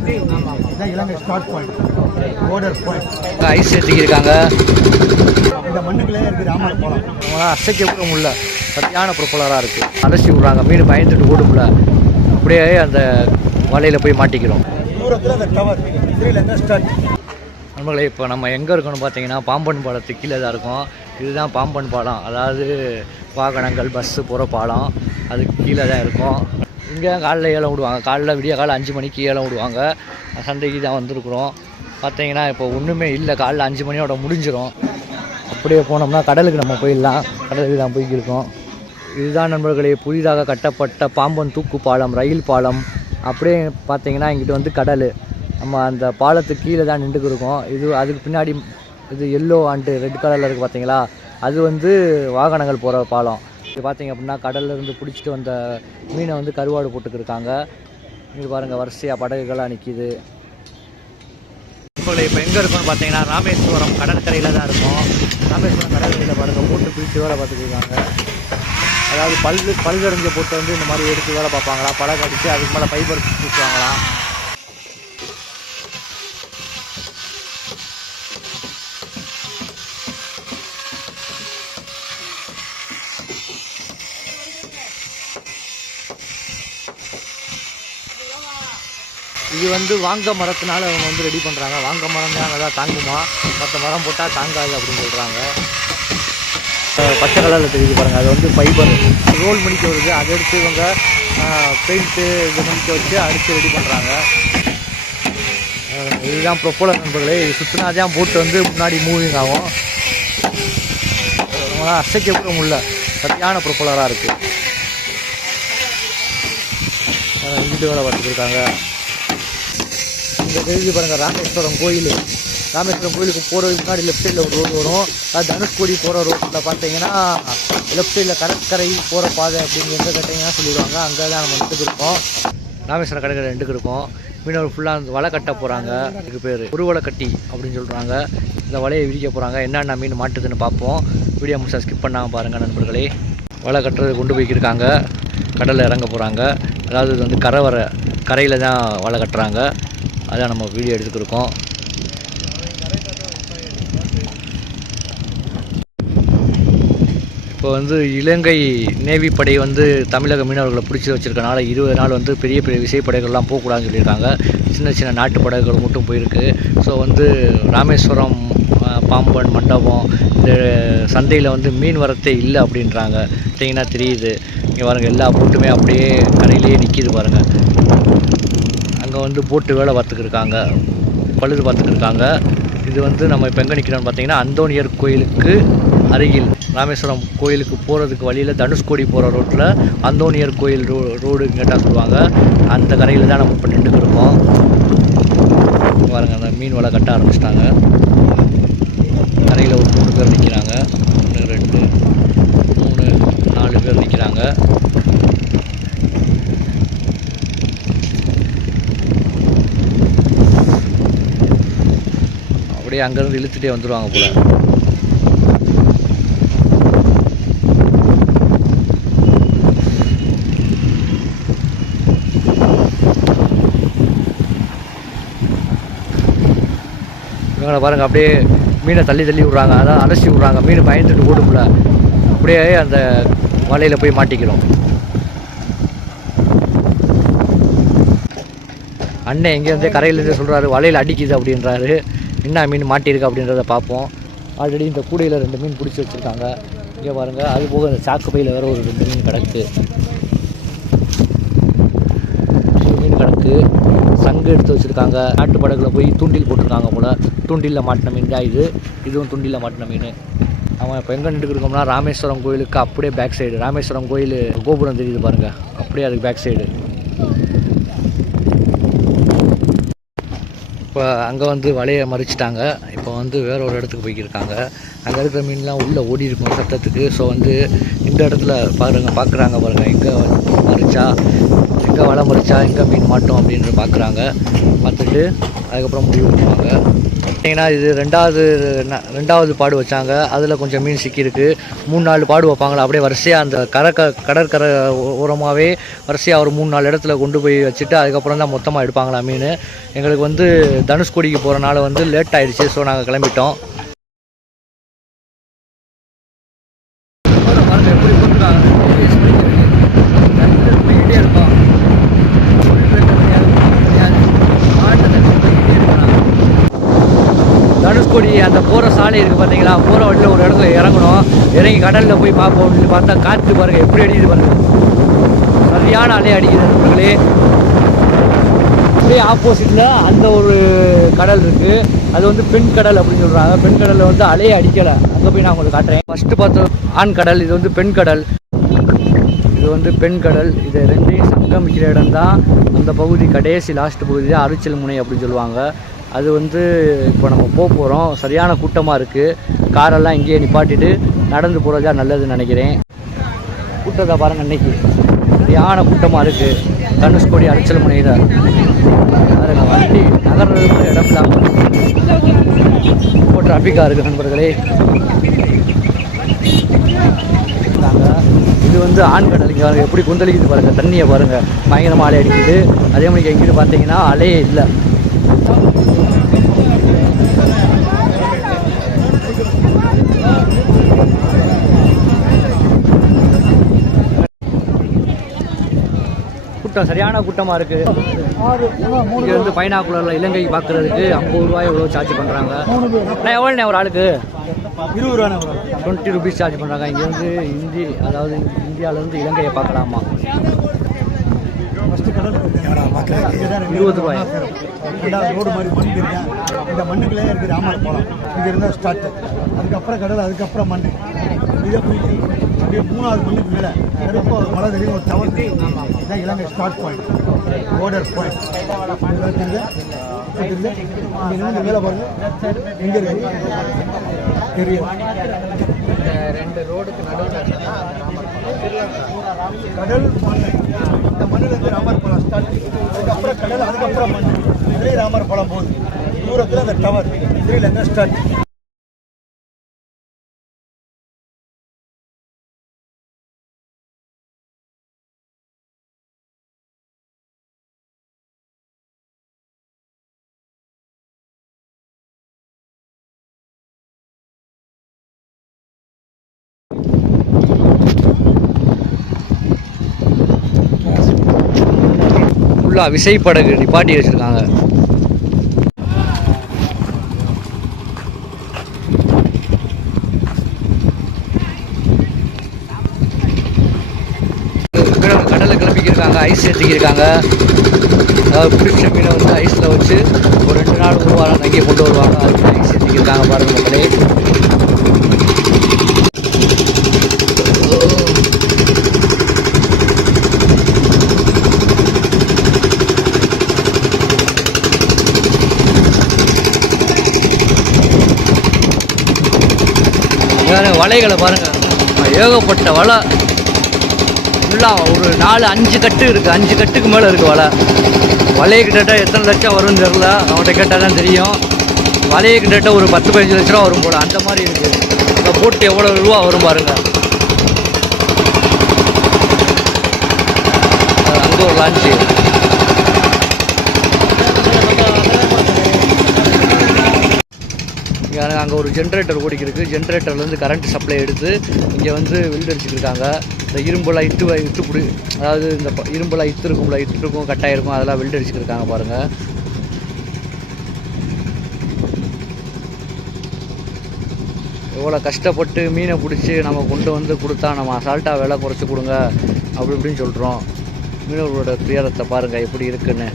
இதான் Ilangai start point, border point. Ice ஏற்றிக்கிருக்காங்க. இந்த மண்ணுக்குள்ளே இருக்குது ஆமாம் போகலாம். அவங்களாம் அசைக்க கூட முடியல, சரியான ப்ரொப்பலராக இருக்குது. அலசி விட்றாங்க, மீன் பயந்துட்டு ஓடும்ல, அப்படியே அந்த வலையில் போய் மாட்டிக்கிறோம். தூரத்தில் அந்த டவர் ஸ்ரீலங்கா ஸ்டார்ட். நண்பர்களே, இப்போ நம்ம எங்கே இருக்கோன்னு பார்த்தீங்கன்னா பாம்பன் பாலத்துக்கு கீழே தான் இருக்கோம். இதுதான் பாம்பன் பாலம், அதாவது வாகனங்கள் பஸ்ஸு போகிற பாலம், அதுக்கு கீழே தான் இருக்கும். இங்கே காலைல ஏலம் விடுவாங்க, காலைல விடிய காலை 5 மணிக்கு ஏலம் விடுவாங்க. சந்தைக்கு தான் வந்திருக்குறோம். பார்த்தீங்கன்னா இப்போ ஒன்றுமே இல்லை, காலைல 5 மணியோட முடிஞ்சிடும். அப்படியே போனோம்னா கடலுக்கு நம்ம போயிடலாம், கடலுக்கு தான் போய்க்கிருக்கோம். இதுதான் நண்பர்களே புதிதாக கட்டப்பட்ட பாம்பன் தூக்கு பாலம், ரயில் பாலம். அப்படியே பார்த்தீங்கன்னா இங்கிட்ட வந்து கடல், நம்ம அந்த பாலத்துக்கு கீழே தான் நின்றுக்கு இருக்கோம். இது அதுக்கு பின்னாடி இது எல்லோ அண்டு ரெட் கலரில் இருக்குது பார்த்தீங்களா, அது வந்து வாகனங்கள் போகிற பாலம். இது பார்த்தீங்க அப்படின்னா கடல்லேருந்து பிடிச்சிட்டு வந்த மீனை வந்து கருவாடு போட்டுக்கிருக்காங்க. இங்கே பாருங்கள் வரிசையாக படகுகளாக நிற்கிது. இப்போ எங்கே இருக்குன்னு பார்த்தீங்கன்னா ராமேஸ்வரம் கடற்கரையில் தான் இருக்கும். ராமேஸ்வரம் கடற்கரையில் பாருங்கள் போட்டு பிடிச்சி வேலை பார்த்துக்கிருக்காங்க. அதாவது பல்கடைஞ்ச போட்டு வந்து இந்த மாதிரி எடுத்து வேலை பார்ப்பாங்களா, படகு அடித்து அதுக்கு மேலே ஃபைபர் பூசுவாங்களாம். இது வந்து வாங்க மரத்தினால அவங்க வந்து ரெடி பண்ணுறாங்க. வாங்க மரம் தான் நல்லா தாங்குமா, மற்ற மரம் போட்டால் தாங்காது அப்படின்னு சொல்கிறாங்க. பச்சை கலரில் தெரியுது பாருங்கள், அது வந்து ஃபைபர் ரோல் மணிக்கு வருது. அதை எடுத்து இவங்க பெயிண்ட்டு இது மணிக்க வச்சு அடித்து ரெடி பண்ணுறாங்க. இதுதான் ப்ரொப்பலர் நண்பர்களே. இது சுற்றினா தான் போட்டு வந்து முன்னாடி மூவிங் ஆகும். அவங்களாம் அசைக்க கூட முடியல, சரியான ப்ரொப்பலராக இருக்குது. இங்கிட்டு வேலை பார்த்துருக்காங்க. இங்கே தெரிஞ்சு பாருங்கள் ராமேஸ்வரம் கோயில். ராமேஸ்வரம் கோயிலுக்கு போகிறதுக்கு முன்னாடி லெஃப்ட் சைடில் ஒரு ரோடு வரும். அது தனுஷ்கோடி போகிற ரோட்டில் பார்த்தீங்கன்னா லெஃப்ட் சைடில் கடற்கரை போகிற பாதை அப்படின்னு எங்கே கட்டிங்கன்னா சொல்லிடுவாங்க. அங்கே தான் நம்ம ரெண்டுக்கு இருக்கோம். ராமேஸ்வரம் கடற்கரை ரெண்டுக்கு இருக்கோம். மீனவர் ஃபுல்லாக வலை கட்ட போகிறாங்க. இதுக்கு பேர் ஒரு வலை கட்டி அப்படின்னு சொல்கிறாங்க. இந்த வலையை விரிக்க போகிறாங்க. என்னென்ன மீன் மாட்டுதுன்னு பார்ப்போம். வீடியோ முழுசாக ஸ்கிப் பண்ணாமல் பாருங்கள் நண்பர்களே. வலை கட்டுறது கொண்டு போய்க்கிருக்காங்க, கடலில் இறங்க போகிறாங்க. அதாவது இது வந்து கரையில் தான் வலை கட்டுறாங்க. அதான் நம்ம வீடியோ எடுத்துக்கிருக்கோம். இப்போ வந்து இலங்கை நேவி படை வந்து தமிழக மீனவர்களை பிடிச்சி வச்சுருக்கனால 20 நாள் வந்து பெரிய பெரிய விசைப்படைகள்லாம் போகக்கூடாதுன்னு சொல்லியிருக்காங்க. சின்ன சின்ன நாட்டு படகுகள் மட்டும் போயிருக்கு. ஸோ வந்து ராமேஸ்வரம், பாம்பன், மண்டபம் இந்த சந்தையில் வந்து மீன் வரத்தே இல்லை அப்படின்றாங்க. பார்த்தீங்கன்னா தெரியுது, இங்கே பாருங்கள் எல்லா போட்டுமே அப்படியே கரையிலேயே நிற்கிது பாருங்கள். அங்கே வந்து போட்டு வேலை பார்த்துக்கிருக்காங்க, பழுது பார்த்துக்கிருக்காங்க. இது வந்து நம்ம இப்போ எங்கே நிற்கிறோன்னு பார்த்தீங்கன்னா அந்தோனியர் கோயிலுக்கு அருகில், ராமேஸ்வரம் கோயிலுக்கு போகிறதுக்கு வழியில் தனுஷ்கோடி போகிற ரோட்டில் அந்தோனியர் கோயில் ரோடு கேட்டால் சொல்லுவாங்க. அந்த கரையில் தான் நம்ம இப்போ நின்றுக்கு இருக்கோம். பாருங்கள் அந்த மீன் வலை கட்ட ஆரம்பிச்சிட்டாங்க. கரையில் ஒரு 3 பேர் நிற்கிறாங்க. 1 2 3 4 பேர் நிற்கிறாங்க. அப்படியே அங்கேருந்து இழுத்துட்டே வந்துடுவாங்க போல். இவங்களை பாருங்கள் அப்படியே மீனை தள்ளி விட்றாங்க, அதான் அலசி விட்றாங்க. மீன் பயந்துட்டு ஓடும்ல, அப்படியே அந்த வலையில் போய் மாட்டிக்கிறோம். அண்ணன் எங்கேருந்தே கரையிலேருந்தே சொல்கிறாரு வலையில் அடிக்குது அப்படின்றாரு. என்ன மீன் மாட்டியிருக்கு அப்படின்றத பார்ப்போம். ஆல்ரெடி இந்த கூடையில் 2 மீன் பிடிச்சி வச்சுருக்காங்க. இங்கே பாருங்கள், அது போக இந்த சாக்கு பையில் வேறு ஒரு 2 மீன் கிடக்கு. மீன் கிடக்கு. சங்கு எடுத்து வச்சுருக்காங்க. நாட்டு படகுல போய் தூண்டில் போட்டிருக்காங்க போல். தூண்டிலில் மாட்டின மீன் தான் இது. இதுவும் தூண்டிலில் மாட்டின மீன். அவன் இப்போ எங்கே நின்றுட்டு இருக்கோம்னா ராமேஸ்வரம் கோயிலுக்கு அப்படியே பேக் சைடு. ராமேஸ்வரம் கோயில் கோபுரம் தெரியுது பாருங்கள், அப்படியே அதுக்கு பேக் சைடு. இப்போ அங்கே வந்து வலையை மறிச்சிட்டாங்க. இப்போ வந்து வேறு ஒரு இடத்துக்கு போய்க்கிருக்காங்க. அங்கே இருக்கிற மீன்லாம் உள்ளே ஓடி இருக்கும் சத்தத்துக்கு. ஸோ வந்து இந்த இடத்துல பார்க்குறாங்க பாருங்கள், எங்கே மறிச்சா, எங்கே வலை மறிச்சா எங்கே மீன் மாட்டோம் அப்படின்ற பார்க்குறாங்க. பார்த்துட்டு அதுக்கப்புறம் முடிவு பண்ணுவாங்க. பார்த்தீங்கன்னா இது ரெண்டாவது பாடு வச்சாங்க. அதில் கொஞ்சம் மீன் சிக்கியிருக்கு. 3-4 பாடு வைப்பாங்களா, அப்படியே வரிசையாக அந்த கடற்கரை ஓரமாகவே வரிசையாக ஒரு 3-4 இடத்துல கொண்டு போய் வச்சுட்டு அதுக்கப்புறம் தான் மொத்தமாக எடுப்பாங்களா மீன். எங்களுக்கு வந்து தனுஷ்கோடிக்கு போகிறனால வந்து லேட் ஆகிடுச்சு. ஸோ நாங்கள் கிளம்பிட்டோம். எப்படி போட்டுருக்காங்க போய்கிட்டே இருக்கோம். தனுஷ்கோடி அந்த போகிற சாலை இருக்குது பார்த்தீங்களா, போகிற வழியில் ஒரு இடத்துல இறங்கணும். இறங்கி கடலில் போய் பார்ப்போம் அப்படின்னு பார்த்தா காற்று பாருங்கள் எப்படி அடிக்குது பாருங்கள். சரியான அலை அடிக்குது நண்பர்களே. அப்படியே ஆப்போசிட்டில் அந்த ஒரு கடல் இருக்குது. அது வந்து பெண் கடல் அப்படின்னு சொல்கிறாங்க. பெண் கடலில் வந்து அலையை அடிக்கலை. அங்கே போய் நான் உங்களுக்கு காட்டுறேன். ஃபஸ்ட்டு பார்த்தோம் ஆண் கடல், இது வந்து பெண் கடல். இது வந்து பெண் கடல். இது ரெண்டையும் சங்கமிக்கிற இடம் தான் அந்த பகுதி. கடைசி லாஸ்ட் பகுதி தான் அரிச்சல் முனை அப்படின்னு சொல்லுவாங்க. அது வந்து இப்போ நம்ம போகிறோம். சரியான கூட்டமாக இருக்குது. காரெல்லாம் இங்கேயே நிப்பாட்டிட்டு நடந்து போகிறதா நல்லதுன்னு நினைக்கிறேன். கூட்டத்தை பாருங்கள், இன்றைக்கி சரியான கூட்டமாக இருக்குது. தனுஷ்கோடி அரிச்சல் முனையில் பாருங்க, வண்டி நகர்றது கூட இடம் இல்லாமல் ரொம்ப டிராஃபிக்காக இருக்குது நண்பர்களே. இது வந்து ஆண்கடல். இங்கே எப்படி கொந்தளிக்குது பாருங்கள். தண்ணியை பாருங்கள், பயங்கரமாக அலை அடிக்குது. அதே மாதிரி எங்கிட்ட பார்த்தீங்கன்னா அலையே இல்லை. கூட்டம் சரியான கூட்டமாக இருக்குது. இங்கே வந்து பைனாக்குலரில் இலங்கை பார்க்குறதுக்கு 50 ரூபாய் எவ்வளோ சார்ஜ் பண்ணுறாங்க. நான் எவ்வளோண்ணே ஒரு ஆளுக்கு? 20 ரூபா. 20 ருபீஸ் சார்ஜ் பண்ணுறாங்க. இங்கே வந்து அதாவது இந்தியாவிலேருந்து இலங்கையை பார்க்கலாமா. 20 ரூபாய். ரோடு மாதிரி மண் இருக்கேன். இந்த மண்ணுக்குள்ளே இருக்குது ராமர் போகலாம். இங்கே இருந்தால் ஸ்டார்ட், அதுக்கப்புறம் கடல், அதுக்கப்புறம் மண். இதை போயிட்டு அப்படியே 3வது மண்ணுக்கு மேலே ரொம்ப மழை தெரியும். ஒரு டவர் இதுதான் இலங்கை ஸ்டார்ட் பாயிண்ட், பார்டர் பாயிண்ட். இங்கே மேலே பாருங்க, எங்கே இருக்கு தெரியும். 2 ரோடுக்கு நடுவில் கடல் மண். இந்த மண்ணில் இருந்து ராமர் பழம் ஸ்டார்ட், அதுக்கப்புறம் கடல், அதுக்கப்புறம் மண். அதிலே ராமர் பழம் போகுது. தூரத்தில் அந்த டவர், இதுலேருந்து ஸ்டார்ட். ஃபுல்லாக விசைப்படகு நிப்பாட்டி வச்சுருக்காங்க. கடலை கிளம்பிக்கிருக்காங்க, ஐஸ் ஏற்றிக்கிருக்காங்க. அதாவது பிடிச்ச மீனை வந்து ஐஸில் வச்சு ஒரு 2 நாள் 1 வாரம் அங்கேயே கொண்டு வருவாங்க. அதுக்கு ஐஸ் ஏற்றிக்கிருக்காங்க பாருங்கள் மக்களே. வலைகளை பாருங்கள், ஏகப்பட்ட வலை. ஃபுல்லாக ஒரு 4-5 கட்டு இருக்குது. 5 கட்டுக்கு மேலே இருக்குது வலை. வலையை கிட்டத்தட்ட எத்தனை லட்சம் வரும்னு தெரில, அவன்கிட்ட கேட்டால் தான் தெரியும். வலையை கிட்டத்தட்ட ஒரு 10-15 லட்ச ரூபா வரும் போல், அந்த மாதிரி இருக்குது. இந்த போட்டு எவ்வளோ ரூபா வரும் பாருங்கள். அங்கே ஒரு லான்ச்சு. அங்கே ஒரு ஜென்ரேட்டர் ஓடிக்கிருக்கு. ஜென்ரேட்டர்லேருந்து கரண்ட் சப்ளை எடுத்து இங்கே வந்து வெல்டு அடிச்சுருக்காங்க. இந்த இரும்புலாம் இட்டு பிடி, அதாவது இந்த இரும்புலாம் இட்டு கட்டாயிருக்கும், அதெல்லாம் வெல்டு அடிச்சுருக்காங்க பாருங்கள். எவ்வளோ கஷ்டப்பட்டு மீனை பிடிச்சி நம்ம கொண்டு வந்து கொடுத்தா நம்ம அசால்ட்டாக விலை குறைச்சி கொடுங்க அப்படி இப்படின்னு சொல்கிறோம். மீனவர்களோட துயரத்தை பாருங்கள் எப்படி இருக்குன்னு.